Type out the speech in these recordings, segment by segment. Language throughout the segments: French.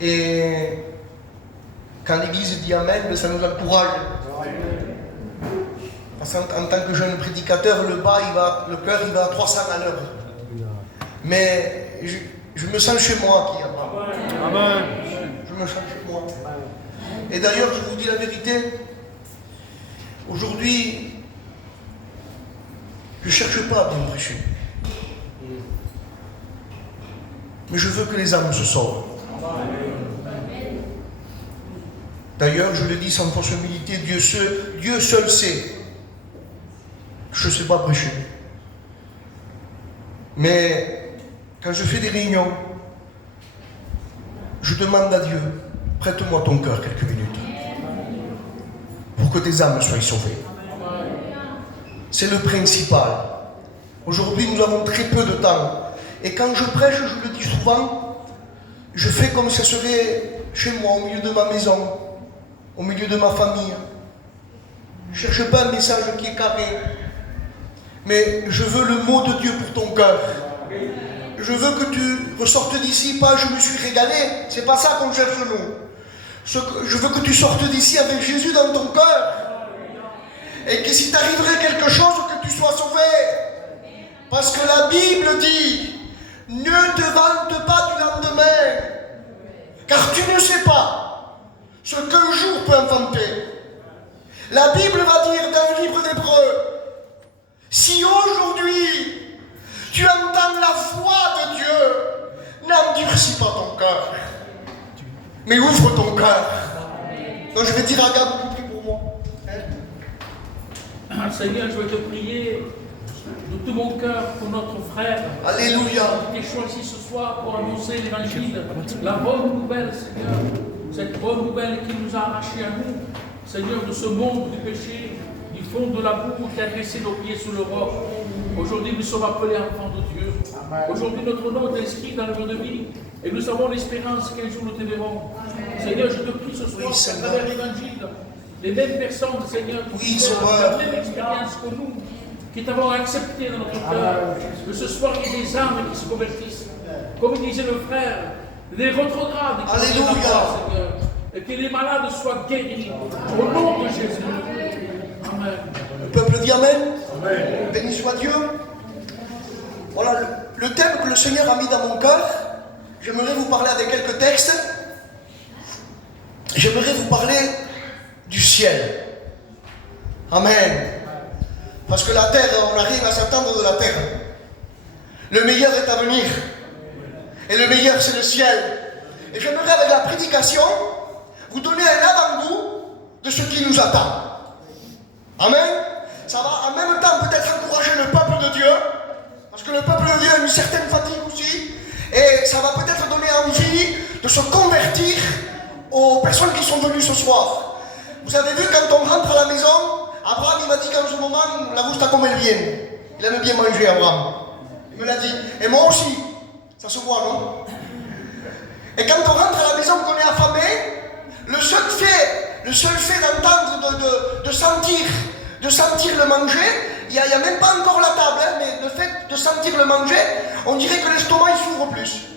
Et quand l'Église dit Amen, ça nous encourage. Parce qu'en tant que jeune prédicateur, le cœur il va à 300 à l'heure. Mais je me sens chez moi qui a Amen. Je me sens chez moi. Et d'ailleurs, je vous dis la vérité, aujourd'hui, je ne cherche pas à bien prêcher. Mais je veux que les âmes se sauvent. D'ailleurs, je le dis sans fausse humilité, Dieu seul sait. Je ne sais pas prêcher. Mais quand je fais des réunions, je demande à Dieu, prête-moi ton cœur quelques minutes pour que tes âmes soient sauvées. C'est le principal. Aujourd'hui, nous avons très peu de temps. Et quand je prêche, je le dis souvent, je fais comme si ça serait chez moi, au milieu de ma maison, au milieu de ma famille. Je ne cherche pas un message qui est carré. Mais je veux le mot de Dieu pour ton cœur. Je veux que tu ressortes d'ici, pas je me suis régalé. C'est pas ça qu'on cherche nous. Je veux que tu sortes d'ici avec Jésus dans ton cœur. Et que si t'arriverait quelque chose, que tu sois sauvé. Parce que la Bible dit, ne te vante pas du lendemain. Car tu ne sais pas ce qu'un jour peut inventer. La Bible va dire dans le livre d'Hébreux, si aujourd'hui tu entends la voix de Dieu, n'endurcis pas ton cœur, mais ouvre ton cœur. Donc je vais dire à Gab, prie pour moi. Seigneur, je vais te prier de tout mon cœur pour notre frère. Alléluia. Qui est choisi ce soir pour annoncer l'évangile, la bonne nouvelle, Seigneur. Cette bonne nouvelle qui nous a arrachés à nous, Seigneur, de ce monde du péché, du fond de la boue qui a dressé nos pieds sous le roc. Aujourd'hui, nous sommes appelés enfants de Dieu. Aujourd'hui, notre nom est inscrit dans le livre de vie. Et nous avons l'espérance qu'un jour nous te verrons. Seigneur, je te prie ce soir, à travers l'évangile, les mêmes personnes, Seigneur, qui ont la même expérience que nous, qui t'avons accepté dans notre cœur, que ce soir il y ait des âmes qui se convertissent. Comme disait le frère, les rétrogrades qui sont dans la foi, Seigneur, et que les malades soient guéris au nom de Jésus. Amen. Le peuple dit Amen. Amen. Béni soit Dieu. Voilà le thème que le Seigneur a mis dans mon cœur. J'aimerais vous parler avec quelques textes. J'aimerais vous parler du ciel. Amen. Parce que la terre, on n'a rien à s'attendre de la terre. Le meilleur est à venir. Et le meilleur, c'est le ciel. Et j'aimerais, avec la prédication, vous donner un avant-goût de ce qui nous attend. Amen. Ça va en même temps peut-être encourager le peuple de Dieu. Parce que le peuple de Dieu a une certaine fatigue aussi. Et ça va peut-être donner envie de se convertir aux personnes qui sont venues ce soir. Vous avez vu, quand on rentre à la maison, Abraham, il m'a dit qu'en ce moment, la gusta comme elle vient. Il aime bien manger, Abraham. Il me l'a dit. Et moi aussi. Ça se voit, non? Et quand on rentre à la maison, qu'on est affamé, le seul fait d'entendre, de sentir le manger, il n'y a même pas encore la table, hein, mais le fait de sentir le manger, on dirait que l'estomac il s'ouvre plus.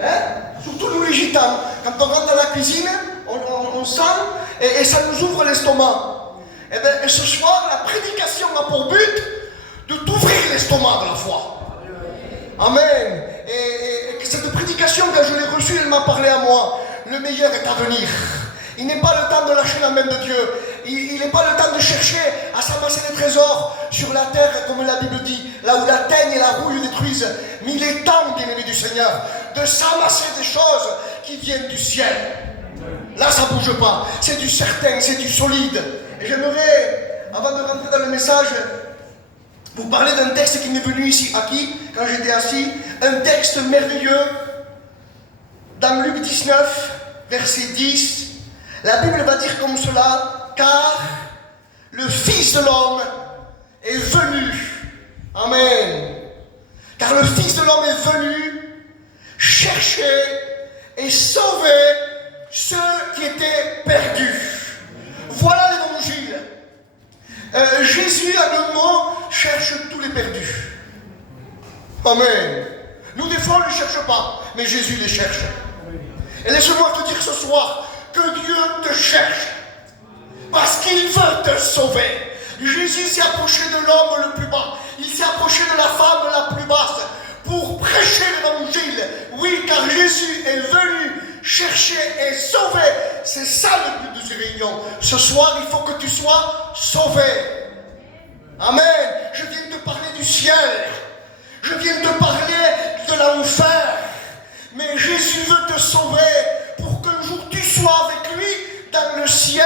Hein? Surtout nous les gitans. Quand on rentre dans la cuisine, on sent et ça nous ouvre l'estomac. Et bien, ce soir, la prédication a pour but de t'ouvrir l'estomac de la foi. Amen. Et cette prédication, quand je l'ai reçue, elle m'a parlé à moi. Le meilleur est à venir. Il n'est pas le temps de lâcher la main de Dieu. Il n'est pas le temps de chercher à s'amasser des trésors sur la terre, comme la Bible dit, là où la teigne et la rouille détruisent. Mais il est temps, bien-aimé du Seigneur, de s'amasser des choses qui viennent du ciel. Là, ça ne bouge pas. C'est du certain, c'est du solide. Et j'aimerais, avant de rentrer dans le message, vous parler d'un texte qui m'est venu ici, quand j'étais assis. Un texte merveilleux, dans Luc 19, verset 10. La Bible va dire comme cela, car le Fils de l'homme est venu. Amen. Car le Fils de l'homme est venu chercher et sauver ceux qui étaient perdus. Voilà l'évangile. Jésus, à deux mots, cherche tous les perdus. Amen. Nous, des fois, on ne les cherche pas, mais Jésus les cherche. Et laisse-moi te dire ce soir que Dieu te cherche. Parce qu'il veut te sauver. Jésus s'est approché de l'homme le plus bas. Il s'est approché de la femme la plus basse pour prêcher l'évangile. Oui, car Jésus est venu chercher et sauver. C'est ça le but de ces réunions. Ce soir, il faut que tu sois sauvé. Amen. Je viens te parler du ciel. Je viens te parler de l'enfer. Mais Jésus veut te sauver pour qu'un jour tu sois avec lui dans le ciel.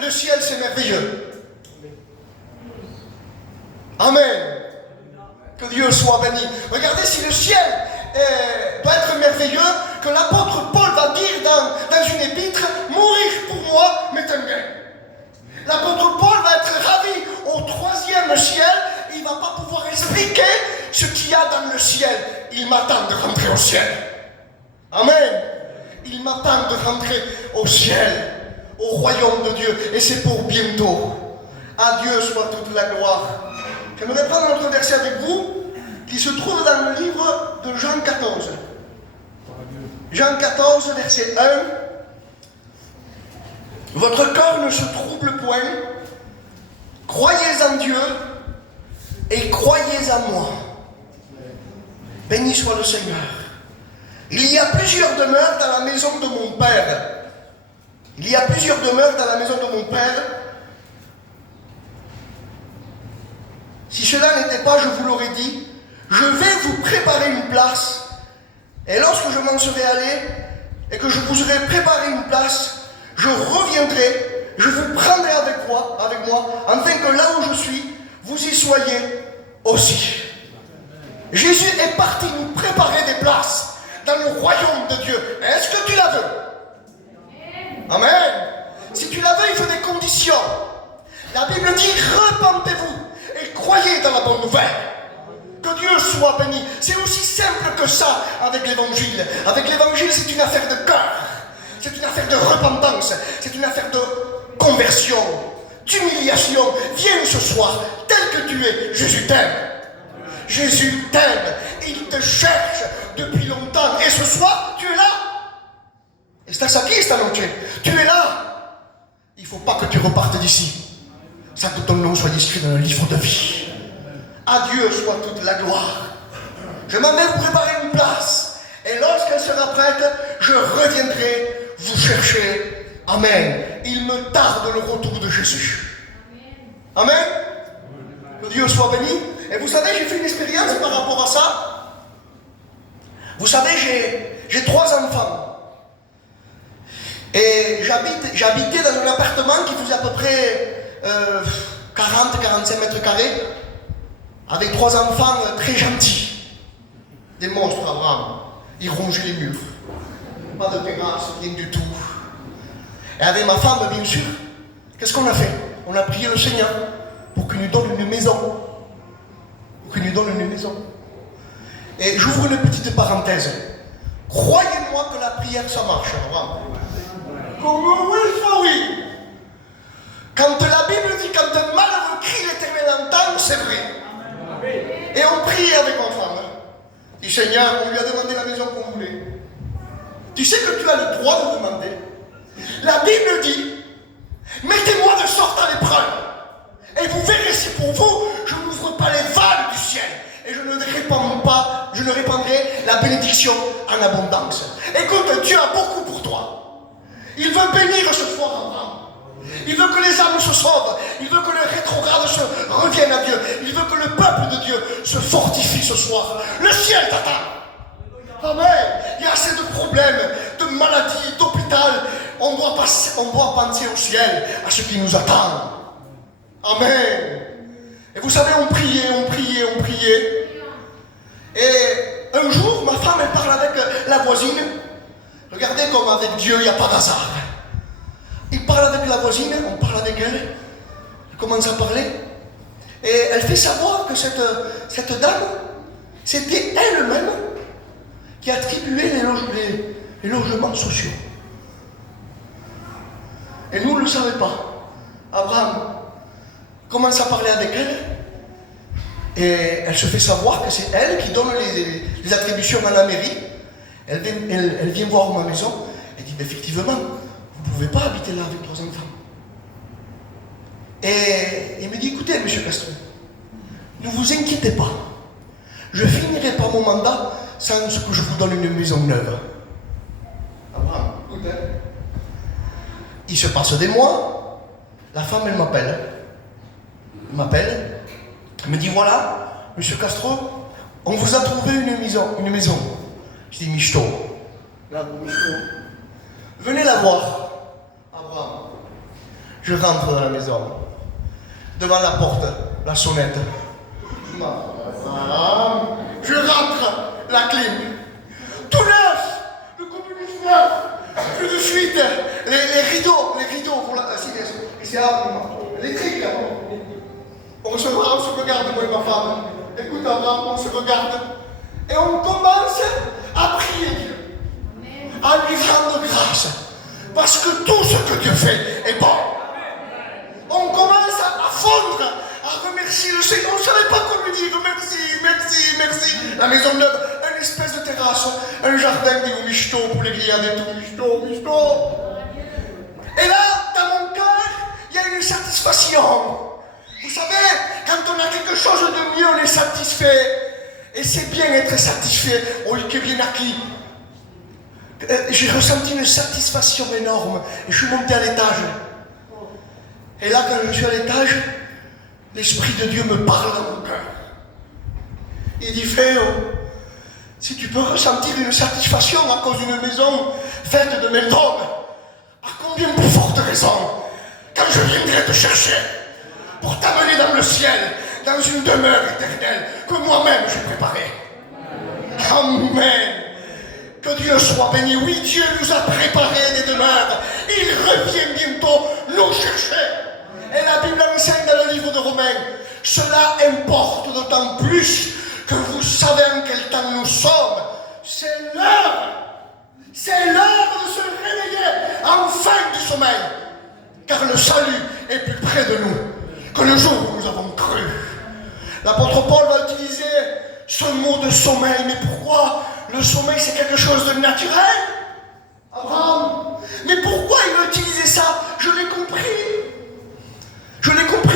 Le ciel, c'est merveilleux. Amen. Que Dieu soit béni. Regardez si le ciel doit être merveilleux, que l'apôtre Paul va dire dans une épître, mourir pour moi m'est un gain. L'apôtre Paul va être ravi au 3e ciel. Il ne va pas pouvoir expliquer ce qu'il y a dans le ciel. Il m'attend de rentrer au ciel. Amen. Il m'attend de rentrer au ciel, au royaume de Dieu. Et c'est pour bientôt. À Dieu soit toute la gloire. J'aimerais prendre notre verset avec vous, qui se trouve dans le livre de Jean 14. Jean 14, verset 1. Votre cœur ne se trouble point. Croyez en Dieu et croyez en moi. Béni soit le Seigneur. Il y a plusieurs demeures dans la maison de mon Père. Il y a plusieurs demeures dans la maison de mon Père. Si cela n'était pas, je vous l'aurais dit, je vais vous préparer une place. Et lorsque je m'en serai allé et que je vous aurai préparé une place, je reviendrai, je vous prendrai avec moi, afin que là où je suis, vous y soyez aussi. Jésus est parti nous préparer des places dans le royaume de Dieu. Est-ce que tu la veux? Amen. Si tu la veux, il faut des conditions. La Bible dit, repentez-vous et croyez dans la bonne nouvelle. Que Dieu soit béni. C'est aussi simple que ça avec l'évangile. Avec l'évangile, c'est une affaire de cœur. C'est une affaire de repentance. C'est une affaire de conversion, d'humiliation. Viens ce soir, tel que tu es. Jésus t'aime. Jésus t'aime. Il te cherche depuis longtemps. Et ce soir, tu es là. Et c'est ça qui est esta noche. Tu es là. Il ne faut pas que tu repartes d'ici sans que ton nom soit inscrit dans le livre de vie. À Dieu soit toute la gloire. Je m'en vais vous préparer une place. Et lorsqu'elle sera prête, je reviendrai vous chercher. Amen. Il me tarde le retour de Jésus. Amen. Que Dieu soit béni. Et vous savez, j'ai fait une expérience par rapport à ça. Vous savez, j'ai 3 enfants. Et j'habitais dans un appartement qui faisait à peu près 40-45 mètres carrés, avec 3 enfants très gentils. Des monstres, Abraham. Ils rongeaient les murs. Pas de terrasse, rien du tout. Et avec ma femme, bien sûr, qu'est-ce qu'on a fait? On a prié le Seigneur pour qu'il nous donne une maison. Pour qu'il nous donne une maison. Et j'ouvre une petite parenthèse. Croyez-moi que la prière, ça marche, Abraham. Comme oui, il faut oui. Quand la Bible dit quand un malheureux crie, l'Éternel entend, c'est vrai. Et on prie avec ma femme. Dit Seigneur, on lui a demandé la maison qu'on voulait. Tu sais que tu as le droit de demander. La Bible dit, mettez-moi de sorte à l'épreuve. Et vous verrez si pour vous, je n'ouvre pas les vannes du ciel. Et je ne répandrai la bénédiction en abondance. Écoute, Dieu a beaucoup pour toi. Il veut bénir ce soir Abraham. Il veut que les âmes se sauvent. Il veut que les rétrogrades reviennent à Dieu. Il veut que le peuple de Dieu se fortifie ce soir. Le ciel t'attend. Amen. Il y a assez de problèmes, de maladies, d'hôpital. On doit penser au ciel, à ce qui nous attend. Amen. Et vous savez, on priait. Et un jour, ma femme, elle parle avec la voisine. Regardez comme avec Dieu, il n'y a pas d'hasard. Il parle avec la voisine, on parle avec elle. Elle commence à parler. Et elle fait savoir que cette dame, c'était elle-même qui attribuait les logements sociaux. Et nous ne le savions pas. Abraham commence à parler avec elle. Et elle se fait savoir que c'est elle qui donne les attributions à la mairie. Elle vient voir ma maison. Elle effectivement, vous ne pouvez pas habiter là avec 3 enfants. Et il me dit, écoutez, monsieur Castro, ne vous inquiétez pas. Je finirai pas mon mandat sans que je vous donne une maison neuve. Abraham, écoute, hein. Il se passe des mois, la femme, elle m'appelle. Elle me dit, voilà, monsieur Castro, on vous a trouvé une maison. Je dis, Michto. Là, Michto. Venez la voir. Abraham. Je rentre dans la maison. Devant la porte, la sonnette. Je rentre, la clim. Tout neuf, le communiste neuf. Plus de suite, les rideaux, pour la électrique. On se regarde, moi et ma femme. Écoute, Abraham, on se regarde. Et on commence à prier Dieu. À lui rendre grâce. Parce que tout ce que Dieu fait est bon. On commence à fondre, à remercier le Seigneur. On ne savait pas comment lui dire merci. La maison neuve, une espèce de terrasse, un jardin qui est michto pour les grillades et tout, michto. Et là, dans mon cœur, il y a une satisfaction. Vous savez, quand on a quelque chose de mieux, on est satisfait. Et c'est bien être satisfait. Oh, que bien acquis. J'ai ressenti une satisfaction énorme. Et je suis monté à l'étage. Et là, quand je suis à l'étage, l'Esprit de Dieu me parle dans mon cœur. Il dit, Féo, si tu peux ressentir une satisfaction à cause d'une maison faite de mes dômes, à combien plus forte raison, quand je viendrai te chercher, pour t'amener dans le ciel, dans une demeure éternelle que moi-même j'ai préparée. Amen. Que Dieu soit béni. Oui, Dieu nous a préparé des demeures. Il revient bientôt nous chercher. Et la Bible enseigne dans le livre de Romains, cela importe d'autant plus que vous savez en quel temps nous sommes. C'est l'heure de se réveiller enfin du sommeil. Car le salut est plus près de nous que le jour où nous avons cru. L'apôtre Paul va utiliser ce mot de sommeil. Mais pourquoi le sommeil c'est quelque chose de naturel, Abraham? Mais pourquoi il va utiliser ça? Je l'ai compris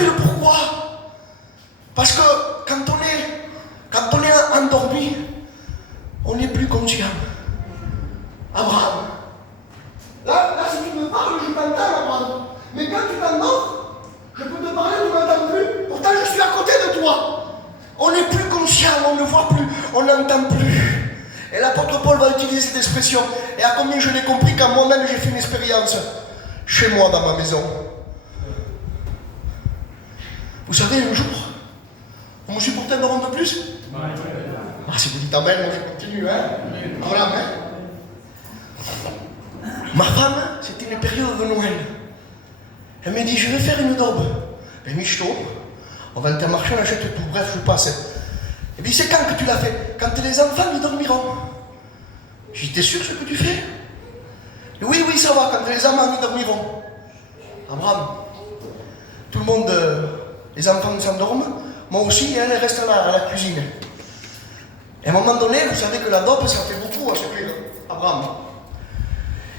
le pourquoi. Parce que quand on est endormi, on n'est plus conscient. Abraham. Là, si tu me parles, je t'entends, Abraham. Mais quand tu t'endors, je peux te parler, tu ne m'entends plus. Pourtant, je suis à côté de toi. On n'est plus conscient, on ne voit plus, on n'entend plus. Et l'apôtre Paul va utiliser cette expression. Et à combien je l'ai compris quand moi-même j'ai fait une expérience chez moi dans ma maison. Vous savez, un jour, on me supportait encore un peu plus. Ah, si vous dites amen, moi je continue, hein. Voilà, hein. Ma femme, c'était une période de Noël. Elle m'a dit, je vais faire une daube. Ben, Michto, on va intermarcher, on achète tout. Bref, je passe. Et puis c'est quand que tu l'as fait? Quand les enfants ils dormiront. J'ai dit, t'es sûr ce que tu fais? Oui, ça va, quand les enfants ils dormiront. Abraham, tout le monde, les enfants s'endorment, moi aussi, et elle reste là, à la cuisine. Et à un moment donné, vous savez que la daube, ça fait beaucoup à ce prix, Abraham.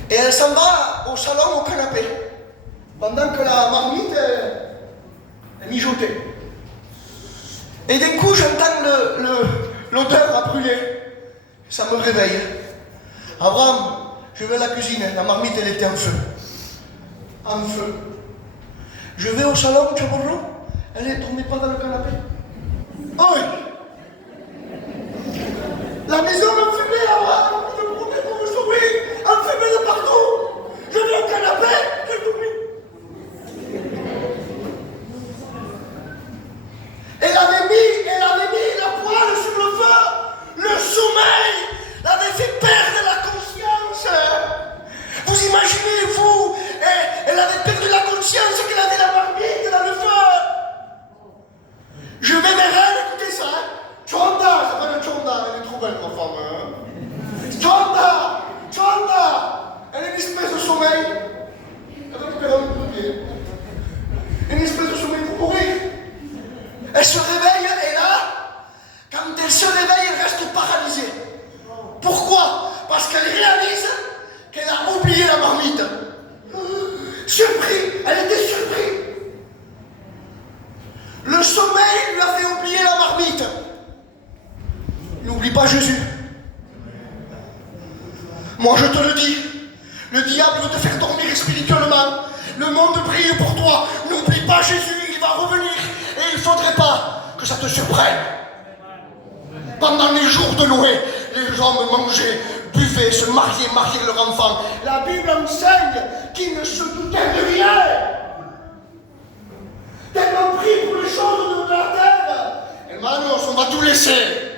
Et elle s'en va au salon, au canapé, pendant que la marmite est mijotée. Et d'un coup, j'entends l'odeur à brûler. Ça me réveille. Abraham, je vais à la cuisine. La marmite, elle était en feu. En feu. Je vais au salon, tu vois, bonjour. Elle ne tournait pas dans le canapé. Oh oui. La maison enfumée, Abraham. Je te promets pour vous sauver. Enfumée de partout. Je vais au canapé. Je t'oublie. Elle avait mis la poêle sur le feu. Le sommeil l'avait fait perdre la conscience. Vous imaginez, vous, elle avait perdu la conscience qu'elle avait la marmite dans le feu. Je vais vers elle, écoutez ça. Chonda, ça s'appelle Chonda, elle est trop belle, ma femme. Moi je te le dis, le diable veut te faire dormir spirituellement. Le monde brille pour toi. N'oublie pas Jésus, il va revenir. Et il ne faudrait pas que ça te surprenne. Pendant les jours de Noé, les hommes mangeaient, buvaient, se mariaient leurs enfants. La Bible enseigne qu'ils ne se doutaient de rien. Tellement pris pour les choses de la terre. Et maintenant, on va tout laisser.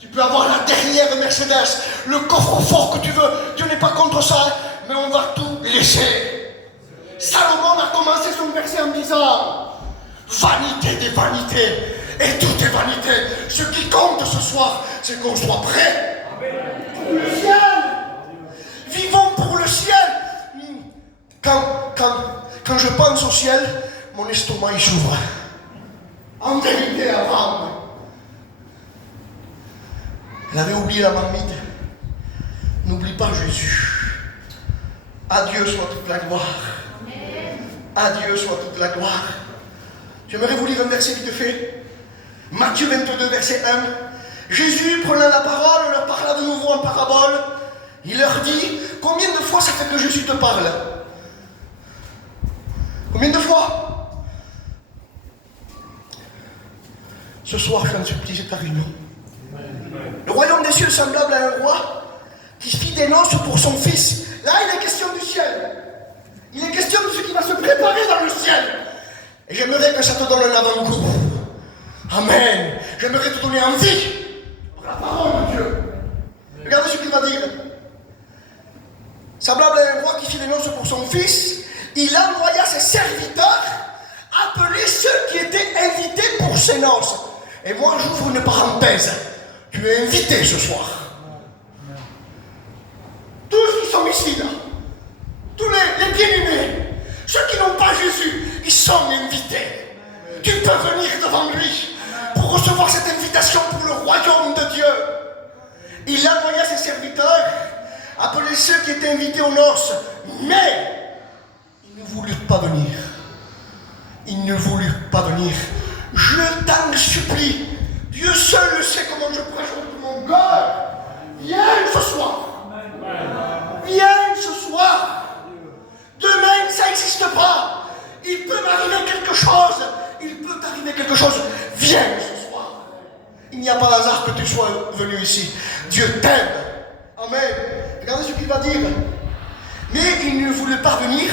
Tu peux avoir la dernière Mercedes, le coffre-fort que tu veux. Dieu n'est pas contre ça, mais on va tout laisser. Salomon a commencé son verset en disant: vanité des vanités, et tout est vanité. Ce qui compte ce soir, c'est qu'on soit prêt pour le ciel. Vivons pour le ciel. Quand je pense au ciel, mon estomac il s'ouvre. En vérité, avant, elle avait oublié la marmite. N'oublie pas Jésus. À Dieu soit toute la gloire. À Dieu soit toute la gloire. J'aimerais vous lire un verset vite fait. Matthieu 22, verset 1. Jésus, prenant la parole, leur parla de nouveau en parabole. Il leur dit: combien de fois ça fait que Jésus te parle? Combien de fois? Ce soir, je t'en supplie, c'est ta réunion. Le royaume des cieux est semblable à un roi qui fit des noces pour son fils. Là, il est question du ciel. Il est question de ce qui va se préparer dans le ciel. Et j'aimerais que ça te donne un avant-goût. Amen. J'aimerais te donner envie par la parole de Dieu. Regardez ce qu'il va dire. Semblable à un roi qui fit des noces pour son fils, il envoya ses serviteurs appeler ceux qui étaient invités pour ses noces. Et moi, j'ouvre une parenthèse. Tu es invité ce soir. Tous qui sont ici, là, tous les bien-aimés, ceux qui n'ont pas Jésus, ils sont invités. Tu peux venir devant lui pour recevoir cette invitation pour le royaume de Dieu. Il envoya ses serviteurs appeler ceux qui étaient invités aux noces, mais ils ne voulurent pas venir. Ils ne voulurent pas venir. Je t'en supplie, Dieu seul sait comment je prêche avec mon cœur. Viens ce soir. Viens ce soir. Demain, ça n'existe pas. Il peut m'arriver quelque chose. Il peut t'arriver quelque chose. Viens ce soir. Il n'y a pas d'hasard que tu sois venu ici. Dieu t'aime. Amen. Regardez ce qu'il va dire. Mais il ne voulait pas venir.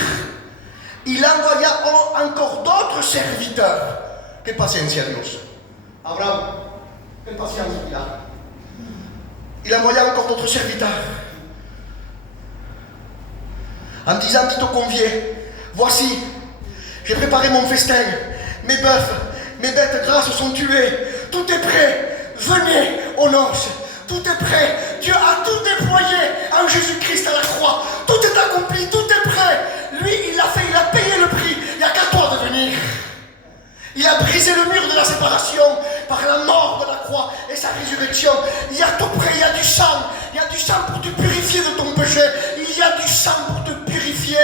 Il envoya encore d'autres serviteurs. Quelle patience, Dios. Abraham, quelle patience il a. Il envoya encore d'autres serviteurs. En disant: dites aux conviés, voici, j'ai préparé mon festin, mes bœufs, mes bêtes grasses sont tuées, tout est prêt, venez aux noces, tout est prêt, Dieu a tout déployé en Jésus-Christ à la croix, tout est accompli, tout est prêt, lui il l'a fait, il a payé le prix, il n'y a qu'à toi de venir. Il a brisé le mur de la séparation par la mort de la croix et sa résurrection. Il y a tout prêt, il y a du sang. Il y a du sang pour te purifier de ton péché. Il y a du sang pour te purifier.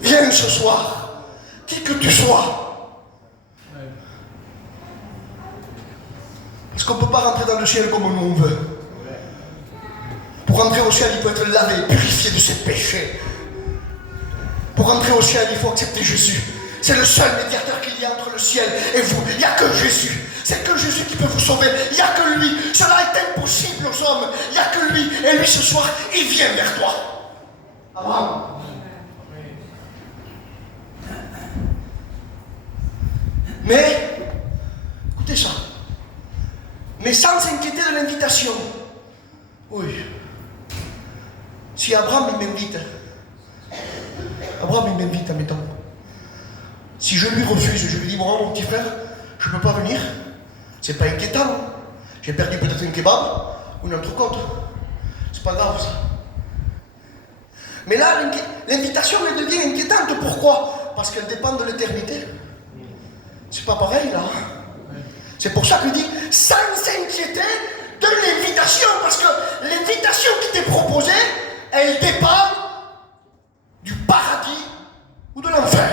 Viens ce soir, qui que tu sois. Parce qu'on ne peut pas rentrer dans le ciel comme nous on veut. Pour rentrer au ciel, il faut être lavé, purifié de ses péchés. Pour rentrer au ciel, il faut accepter Jésus. C'est le seul médiateur qu'il y a entre le ciel et vous. Il n'y a que Jésus. C'est que Jésus qui peut vous sauver. Il n'y a que lui. Cela est impossible aux hommes. Il n'y a que lui. Et lui, ce soir, il vient vers toi. Abraham. Mais, écoutez ça. Mais sans s'inquiéter de l'invitation. Oui. Si Abraham m'invite, Abraham m'invite, admettons. Si je lui refuse, je lui dis: bon, mon petit frère, je ne peux pas venir. C'est pas inquiétant. J'ai perdu peut-être un kebab ou une entrecôte. C'est pas grave ça. Mais là, l'invitation elle devient inquiétante. Pourquoi? Parce qu'elle dépend de l'éternité. C'est pas pareil là. C'est pour ça qu'il dit sans s'inquiéter de l'invitation. Parce que l'invitation qui t'est proposée, elle dépend du paradis ou de l'enfer.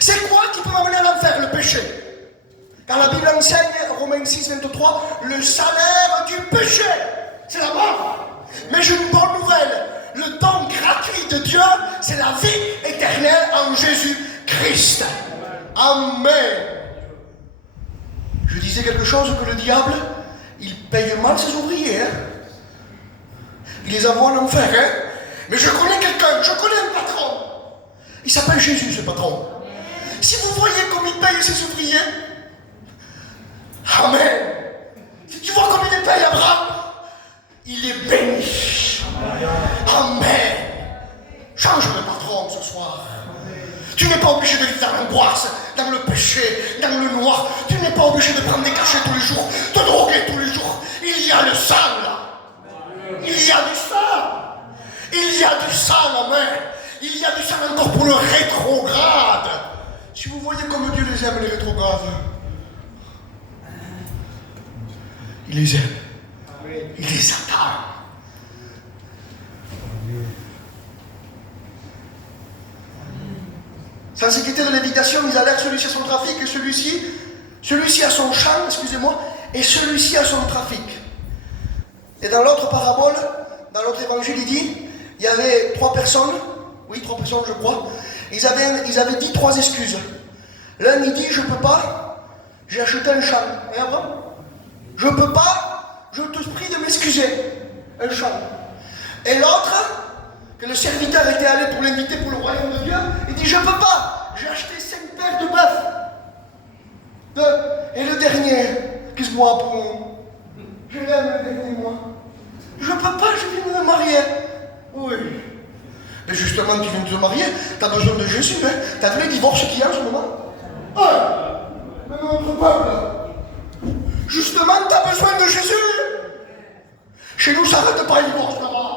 C'est quoi qui peut m'amener à l'enfer? Le péché. Car la Bible enseigne, Romains 6, 23, le sang du péché, c'est la mort. Mais j'ai une bonne nouvelle. Le don gratuit de Dieu, c'est la vie éternelle en Jésus-Christ. Amen. Je disais quelque chose que le diable, il paye mal ses ouvriers. Il les envoie en enfer. Mais je connais quelqu'un, je connais un patron. Il s'appelle Jésus, ce patron. Si vous voyez comme il paye ses ouvriers, amen. Si tu vois comme il les paye Abraham, il est béni. Amen. Change de patron ce soir. Tu n'es pas obligé de vivre dans l'angoisse, dans le péché, dans le noir. Tu n'es pas obligé de prendre des cachets tous les jours, de droguer tous les jours. Il y a le sang là. Il y a du sang. Il y a du sang, amen. Il y a du sang encore pour le rétrograde. Si vous voyez comme Dieu les aime, les rétrogrades, il les aime. Il les attend. Sans s'inquiéter de l'invitation, ils allèrent celui-ci à son trafic et celui-ci à son champ, excusez-moi, et celui-ci à son trafic. Et dans l'autre parabole, dans l'autre évangile, il dit, il y avait trois personnes je crois, ils avaient dit trois excuses. L'un il dit, je peux pas, j'ai acheté un champ. Et après, je peux pas, je te prie de m'excuser. Un champ. Et l'autre, que le serviteur était allé pour l'inviter pour le royaume de Dieu, il dit, je peux pas, j'ai acheté 5 paires de bœufs. Et le dernier, qu'est-ce que moi pour... Je l'aime le dernier, moi. Je peux pas, je viens de me marier. Oui. Mais justement, tu viens de te marier, tu as besoin de Jésus, hein. Tu as vu les divorces qu'il y a en ce moment? Mais notre peuple, justement, tu as besoin de Jésus. Chez nous, ça n'arrête pas les divorces là-bas.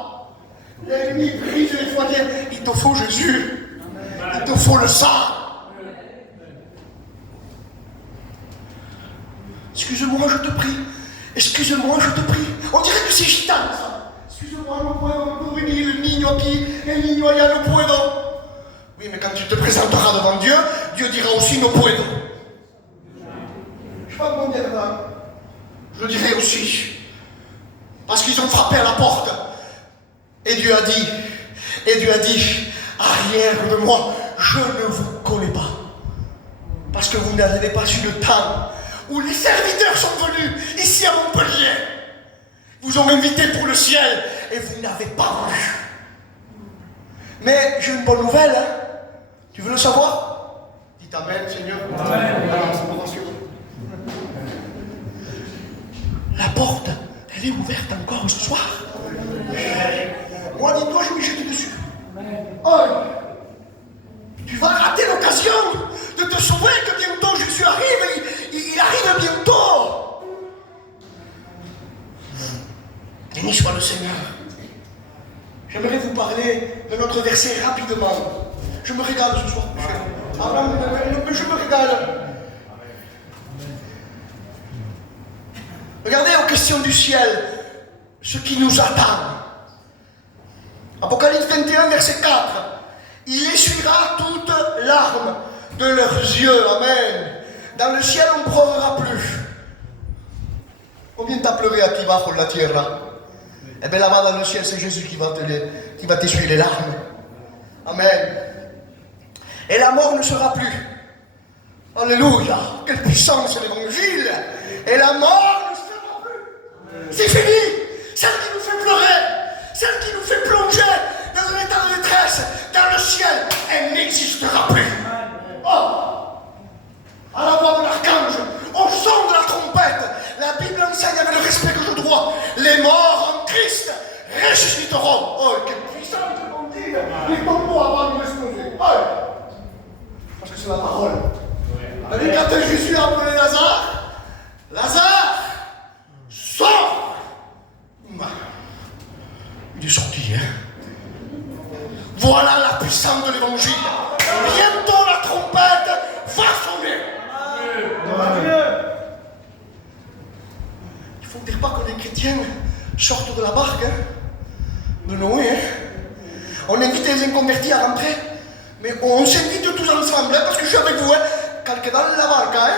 L'ennemi brise les foyers. Il te faut Jésus. Il te faut le sang. Excuse-moi, je te prie. Excuse-moi, je te prie. On dirait que c'est gitan, ça. Excuse-moi, no puedo venir, el niño aquí, el niño allá, no puedo. Oui, mais quand tu te présenteras devant Dieu, Dieu dira aussi no puedo. Je ne vais pas demander là. Je le dirai aussi. Parce qu'ils ont frappé à la porte. Et Dieu a dit, arrière de moi, je ne vous connais pas. Parce que vous n'avez pas su le temps où les serviteurs sont venus ici à Montpellier. Vous ont invité pour le ciel et vous n'avez pas vu. Mais j'ai une bonne nouvelle. Hein? Tu veux le savoir? Dites Amen, Seigneur. Amen. La porte, elle est ouverte encore ce soir. Moi, dis-toi, je m'y jette dessus. Oh, tu vas rater l'occasion de te sauver, que bientôt Jésus arrive. Il arrive bientôt. Béni soit le Seigneur. J'aimerais vous parler de notre verset rapidement. Je me régale ce soir. Je me régale. Regardez aux questions du ciel, ce qui nous attend. Apocalypse 21, verset 4. Il essuiera toutes larmes de leurs yeux. Amen. Dans le ciel, on ne pleurera plus. Combien t'as pleuré aquí bajo la tierra? Eh bien là-bas dans le ciel, c'est Jésus qui va t'essuyer les larmes. Amen. Et la mort ne sera plus. Alléluia. Quelle puissance l'évangile. Et la mort ne sera plus. C'est fini. Celle qui nous fait pleurer, celle qui nous fait plonger dans un état de détresse, dans le ciel, elle n'existera plus. Oh. À la voix de l'archange, au son de la trompette, la Bible enseigne avec le respect que je dois, les morts en Christ ressusciteront. Oh, quelle puissance évangile. Les tombeaux avant de m'exploser. Oh. Parce que c'est la parole. Et quand Jésus a appelé Lazare, Lazare, sors. Il est sorti, hein. Voilà la puissance de l'évangile. Bientôt la trompette va sonner. Il ne faut dire pas que les chrétiens sortent de la barque, hein, de Noé. Hein. On invite les inconvertis à rentrer, mais on s'invite tous ensemble, hein, parce que je suis avec vous. Hein. Calque dans la barque, hein.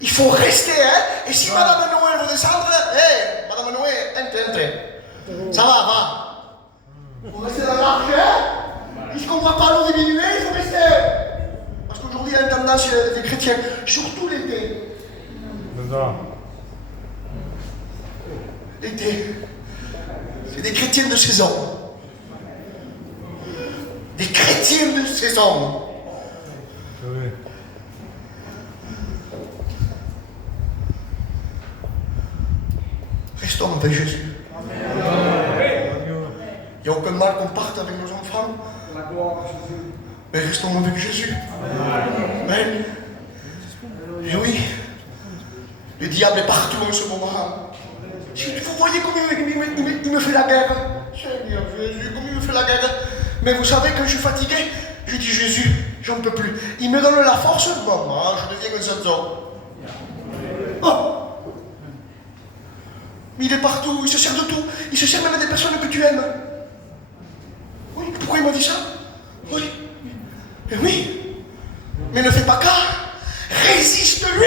Il faut rester, hein. Et si Madame Noël veut descendre, rentrer. Ça va. Vous restez dans l'arche, hein? Puisqu'on ne voit pas l'eau diminuer, il faut rester. Parce qu'aujourd'hui, il y a une tendance des chrétiens, surtout l'été. L'été, c'est des chrétiens de saison. Des chrétiens de saison. Restons avec Jésus. Il n'y a aucun mal qu'on parte avec nos enfants. Mais restons avec Jésus. Amen. Et oui, le diable est partout en ce moment. Si vous voyez comme il me fait la guerre. Seigneur Jésus, comme il me fait la guerre. Mais vous savez, quand je suis fatigué, je dis Jésus, j'en peux plus. Il me donne la force, maman, je deviens un Samson. Oh! Mais il est partout, il se sert de tout. Il se sert même des personnes que tu aimes. Oui, pourquoi il m'a dit ça? Oui. Mais oui. Mais ne fais pas cas. Résiste-lui.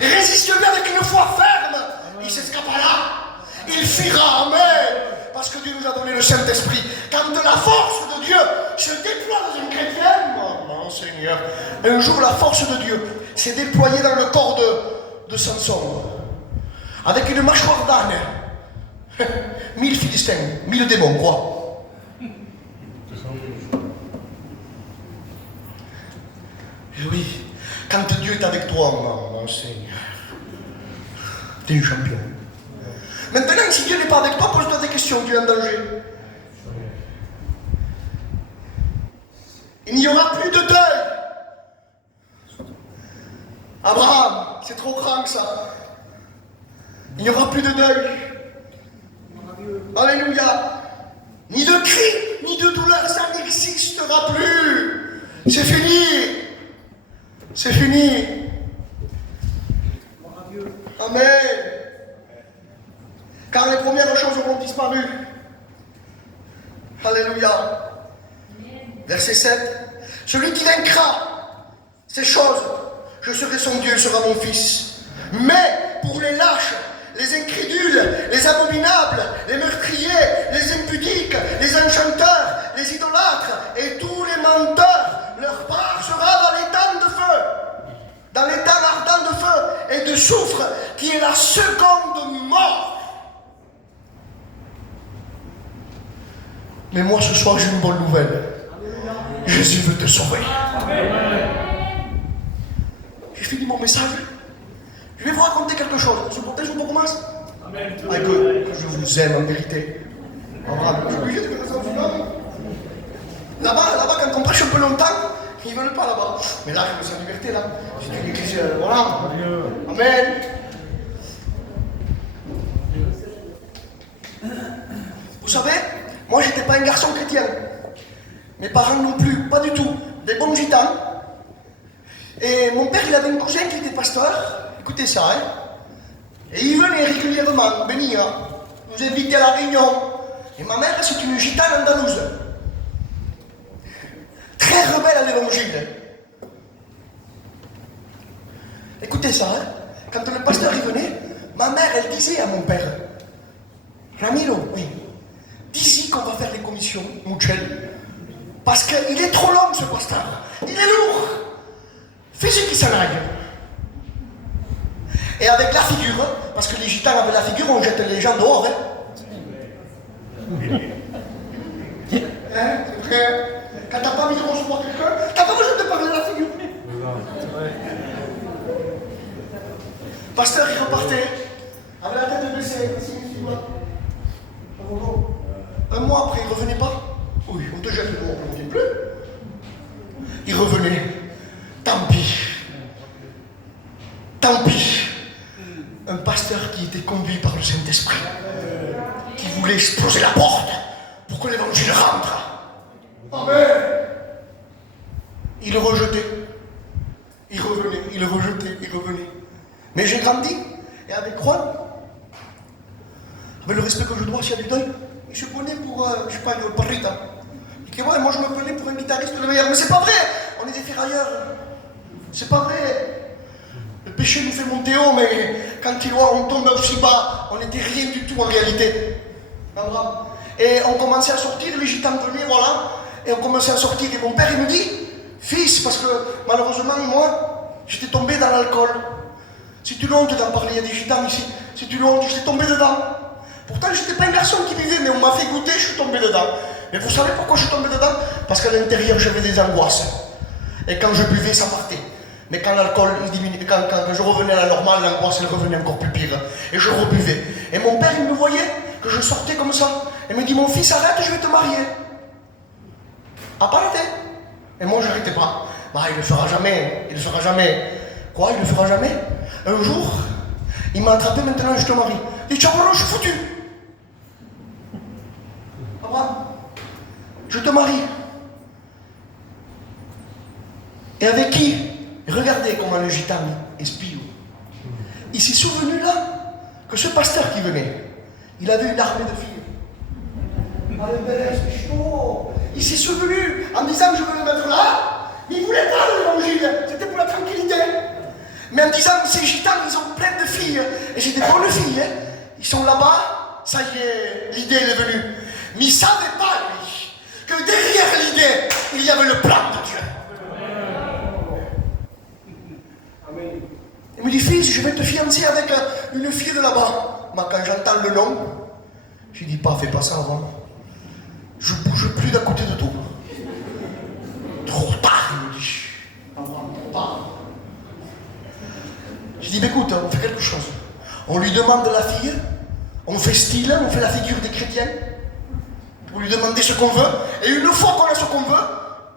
Résiste-lui avec une foi ferme. Il s'escapera là. Il fuira. Amen. Parce que Dieu nous a donné le Saint-Esprit. Quand la force de Dieu se déploie dans une chrétienne, mon Seigneur, un jour la force de Dieu s'est déployée dans le corps de Samson. Avec une mâchoire d'âne. 1000 Philistins, 1000 démons, quoi. Et oui, quand Dieu est avec toi, mon Seigneur, t'es un champion. Maintenant, si Dieu n'est pas avec toi, pose-toi des questions, tu es en danger. Il n'y aura plus de deuil. Abraham, c'est trop grand ça. Il n'y aura plus de deuil. Alléluia. Ni de cri, ni de douleur, ça n'existera plus. C'est fini. C'est fini. Amen. Car les premières choses auront disparu. Alléluia. Verset 7. Celui qui vaincra ces choses, je serai son Dieu, il sera mon fils. Mais pour les lâches, les incrédules, les abominables, les meurtriers, les impudiques, les enchanteurs, les idolâtres et tous les menteurs, leur part sera dans l'étang de feu, dans l'étang ardent de feu et de soufre, qui est la seconde mort. Mais moi ce soir j'ai une bonne nouvelle. Jésus veut te sauver. J'ai fini mon message. Je vais vous raconter quelque chose. Vous supportez, je vous commence? Ah, que je vous aime en vérité. Je suis obligé de faire ça au Là-bas, quand on prêche un peu longtemps, ils ne veulent pas là-bas. Mais là, je me sens en liberté, là. C'est une église, voilà. Amen. Vous savez, moi, j'étais pas un garçon chrétien. Mes parents non plus, pas du tout. Des bons gitans. Et mon père, il avait un cousin qui était pasteur. Écoutez ça, hein. Et il venait régulièrement venir nous inviter à la réunion. Et ma mère, c'est une gitane andalouse. Très rebelle à l'évangile. Écoutez ça, hein. Quand le pasteur y venait, ma mère, elle disait à mon père, Ramiro, oui, dis-y qu'on va faire les commissions, Mouchel. Parce qu'il est trop long, ce pasteur. Il est lourd. Fais-y qu'il s'en aille. Et avec la figure, parce que les gitans avaient la figure, on jette les gens dehors. Hein, c'est vrai. Quand t'as pas envie de recevoir quelqu'un, t'as pas besoin de parler de la figure. Pasteur, il repartait, avec la tête baissée, un mois après, il revenait pas. Oui, on te jette le dehors, on ne vient plus. Il revenait. Tant pis. Tant pis. Un pasteur qui était conduit par le Saint-Esprit, qui voulait exploser la porte pour que l'évangile rentre. Amen. Il le rejetait. Il revenait, il le rejetait, il revenait. Mais j'ai grandi, et avec Juan, avec le respect que je dois s'il y a du deuil, il se prenait pour, je sais pas, une parrita. Et ouais, moi je me prenais pour un guitariste le meilleur. Mais c'est pas vrai, on est des ferrailleurs. C'est pas vrai. Le péché nous fait monter haut, mais quand on tombe aussi bas, on n'était rien du tout en réalité. Abraham. Et on commençait à sortir, les gitans venaient, voilà, et on commençait à sortir. Et mon père, il me dit, fils, parce que malheureusement, moi, j'étais tombé dans l'alcool. Si tu l'honte d'en parler, il y a des gitans ici, si tu l'honte, j'étais tombé dedans. Pourtant, je n'étais pas une personne qui vivait, mais on m'a fait goûter, je suis tombé dedans. Mais vous savez pourquoi je suis tombé dedans? Parce qu'à l'intérieur, j'avais des angoisses. Et quand je buvais, ça partait. Mais quand l'alcool diminuait, quand je revenais à la normale, l'angoisse, elle revenait encore plus pire. Et je rebuvais. Et mon père, il me voyait que je sortais comme ça. Il me dit, mon fils, arrête, je vais te marier. Arrêtez. Et moi, je n'arrêtais pas. Bah, il ne le fera jamais. Il ne le fera jamais. Quoi, il ne le fera jamais? Un jour, il m'a attrapé, maintenant je te marie. Il dit, tiens, je suis foutu. Abraham, je te marie. Et avec qui? Regardez comment le gitan espionne. Il s'est souvenu là que ce pasteur qui venait, il avait une armée de filles. Il s'est souvenu en disant je vais le mettre là, mais il ne voulait pas de l'évangile, c'était pour la tranquillité. Mais en disant ces gitans, ils ont plein de filles, et j'ai des bonnes filles, hein. Ils sont là-bas, ça y est, l'idée elle est venue. Mais il ne savait pas, lui, que derrière l'idée, il y avait le plan de Dieu. Il me dit, fils, je vais te fiancer avec une fille de là-bas. Mais quand j'entends le nom, je dis, fais pas ça avant. Je bouge plus d'à côté de tout. Trop tard, il me dit. Trop tard. Je dis, écoute, on fait quelque chose. On lui demande la fille, on fait style, on fait la figure des chrétiens, pour lui demander ce qu'on veut, et une fois qu'on a ce qu'on veut,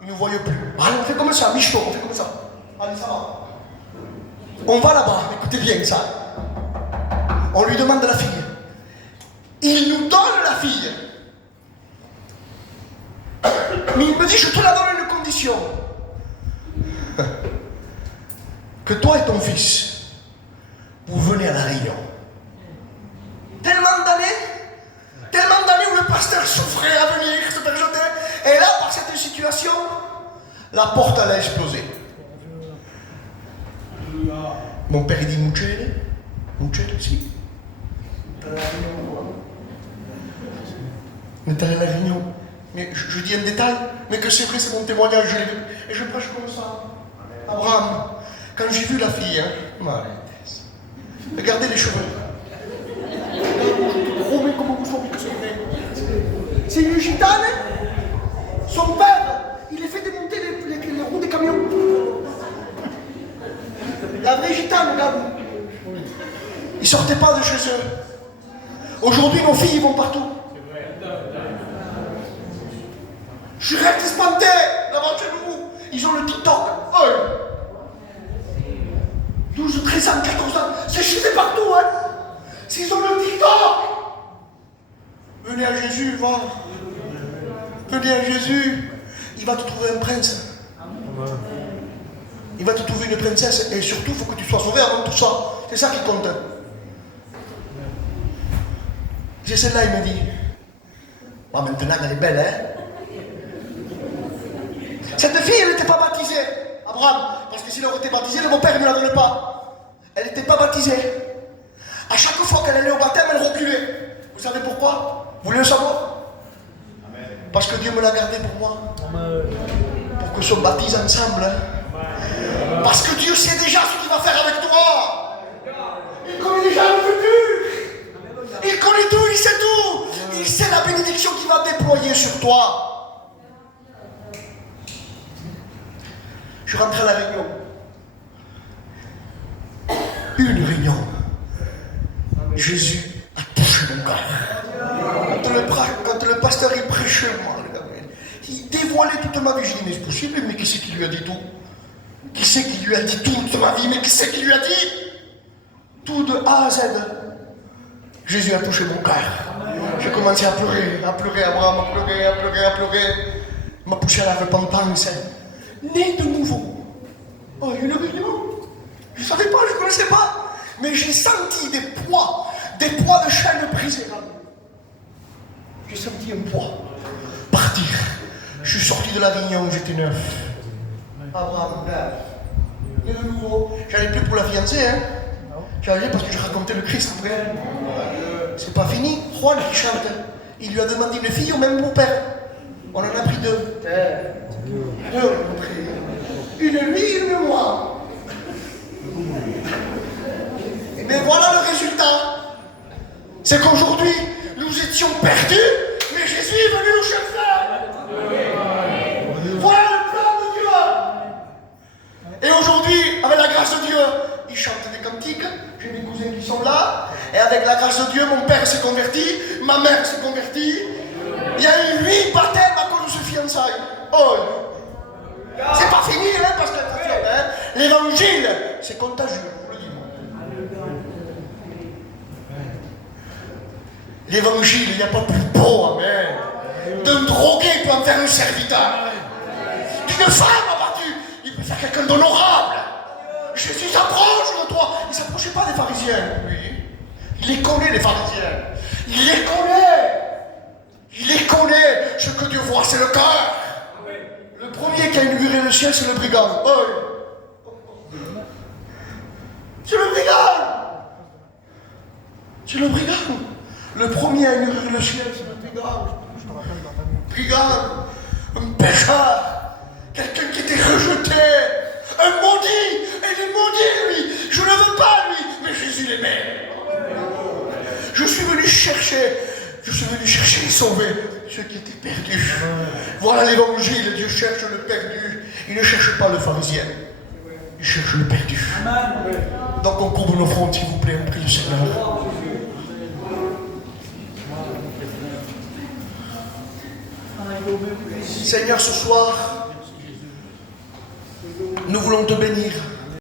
il ne nous voit plus. Allez, on fait comme ça, Michto, on fait comme ça. Allez, ça va. On va là-bas, écoutez bien ça. On lui demande la fille. Il nous donne la fille. Mais il me dit, je te la donne à une condition. Que toi et ton fils, vous venez à la réunion. Tellement d'années où le pasteur souffrait à venir, se faire jeter. Et là, par cette situation, la porte allait exploser. Mon père, il dit, Mucele, si. On est allé à la réunion. Mais je dis un détail, mais que c'est vrai, c'est mon témoignage, je l'ai vu. Et je prêche comme ça. Abraham, quand j'ai vu la fille, regardez les cheveux. C'est une gitane. Son père, il a fait démonter les roues des camions. La vraie gitane, regarde. Ils ne sortaient pas de chez eux. Aujourd'hui, nos filles, ils vont partout. Je suis resté espanté là-bas chez nous. Ils ont le TikTok. 12, 13 ans, 14 ans. C'est chez partout, hein. S'ils ont le TikTok. Venez à Jésus, va. Venez à Jésus. Il va te trouver un prince. Il va te trouver une princesse. Et surtout, il faut que tu sois sauvé avant tout ça. C'est ça qui compte. J'ai celle-là, il me dit. Bon, maintenant, elle est belle, hein. Cette fille, elle n'était pas baptisée, Abraham, parce que s'il aurait été baptisé, le beau-père ne la donnait pas. Elle n'était pas baptisée. À chaque fois qu'elle allait au baptême, elle reculait. Vous savez pourquoi? Vous voulez le savoir? Amen. Parce que Dieu me l'a gardée pour moi. Amen. Pour que se baptise ensemble. Amen. Parce que Dieu sait déjà ce qu'il va faire avec toi. Il connaît déjà le futur. Il connaît tout, il sait tout. Il sait la bénédiction qu'il va déployer sur toi. Je suis rentré à la réunion. Une réunion. Jésus a touché mon cœur. Quand le pasteur il prêchait, moi, il dévoilait toute ma vie. Je dis, mais c'est possible, mais qui c'est qui lui a dit tout? Qui c'est qui lui a dit toute ma vie? Mais qui c'est qui lui a dit? Tout de A à Z. Jésus a touché mon cœur. J'ai commencé à pleurer, Abraham, à pleurer. Il m'a poussé à la repentance. Né de nouveau. Oh, une réunion. Je ne savais pas, je ne connaissais pas. Mais j'ai senti des poids de chaînes brisées. J'ai senti un poids partir. Je suis sorti de la réunion, j'étais neuf. Abraham, né de nouveau. J'allais plus pour la fiancée, hein. J'allais parce que je racontais le Christ après. C'est pas fini. Juan qui chante. Il lui a demandé une fille au même beau-père. On en a pris deux. Deux, on en a pris. Une lui, une moi. Mais voilà le résultat. C'est qu'aujourd'hui, nous étions perdus, mais Jésus est venu nous chercher. Voilà le plan de Dieu. Et aujourd'hui, avec la grâce de Dieu, ils chantent des cantiques. J'ai des cousins qui sont là. Et avec la grâce de Dieu, mon père s'est converti, ma mère s'est convertie. Il y a eu 8 baptêmes à cause de ce fiançailles. Oh! C'est pas fini, hein, parce que hein, l'évangile, c'est contagieux, je vous le dis. L'évangile, il n'y a pas plus beau, amen. D'un drogué peut en faire un serviteur. D'une femme abattue, il peut faire quelqu'un d'honorable. Jésus s'approche de toi. Il ne s'approchait pas des pharisiens, lui. Il les connaît, les pharisiens. Il les connaît. Il les connaît. Ce que Dieu voit, c'est le cœur. Le premier qui a inauguré le ciel, c'est le brigand. Oh. C'est le brigand. C'est le brigand. Le premier à inauguré le ciel, c'est le brigand. Brigand. Un pécheur. Quelqu'un qui était rejeté. Un maudit. Et il est maudit, lui. Je ne veux pas, lui. Mais Jésus l'aimait. Je suis venu chercher et sauver ceux qui étaient perdus. Voilà l'évangile. Dieu cherche le perdu. Il ne cherche pas le pharisien. Il cherche le perdu. Donc on couvre nos fronts, s'il vous plaît. On prie le Seigneur. Seigneur, ce soir, nous voulons te bénir.